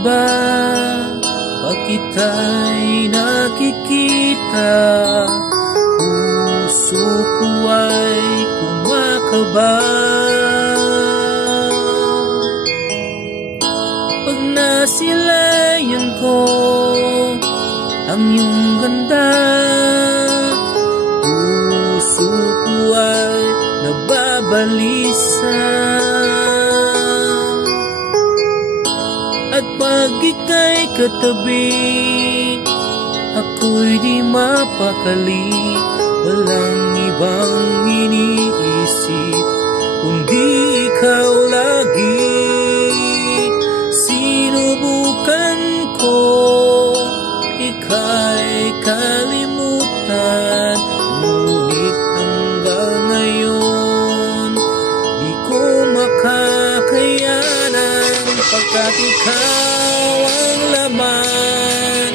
ba? Bakit tayo'y nakikita? Puso ko ay kumakaba. Pag nasilayan ko ang iyong ganda, puso ko ay nababalisa. At pag ika'y katabi, ako'y di mapakali. Walang ibang iniisip kundi ikaw lagi. Sinubukan ko ika'y kalimutan, ngunit hanggang ngayon di ko makakayanan. Pagkat ikaw ang laman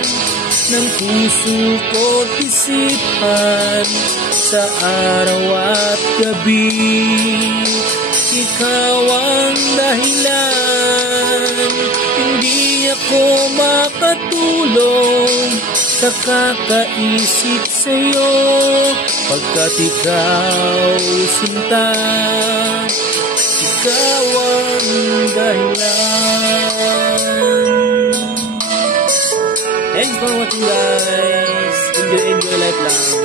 ng puso ko't isipan, sa araw at gabi. Ikaw ang dahilan, hindi ako makatulog sa kakaisip sa'yo. Pagkat ikaw, sinta, ikaw ang dahilan. Thanks for watching, guys. Enjoy life lang.